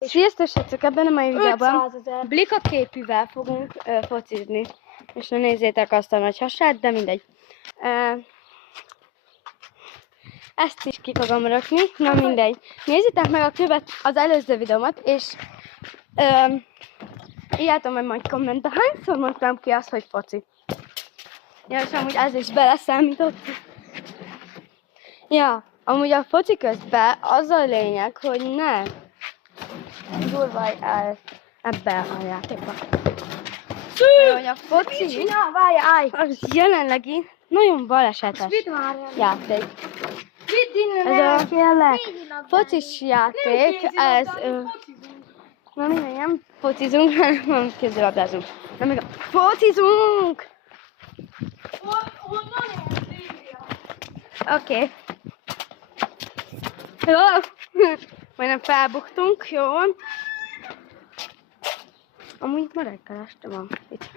Sziasztok, srácok! Ebben a mai videóban 500 000. Blika képűvel fogunk focizni. És nézzétek azt a nagy hasát, de mindegy. Ezt is ki fogom rakni, na mindegy. Nézzétek meg az előző videómat, és írjátok meg majd kommentbe, hányszor mondtam ki azt, hogy foci. Ja, és amúgy ez is beleszámított. Ja, amúgy a foci közben az a lényeg, hogy ne durvaj el ebbe a játékba. Hogy a foci az jelenlegi nagyon balesetes játék. Ez a focis játék, ez na mindegy, nem focizunk, hanem kézilabdázunk. Nem még focizunk! Oké. Jó, majdnem felbuktunk, jó van. Amúgy maradjál, este van itt.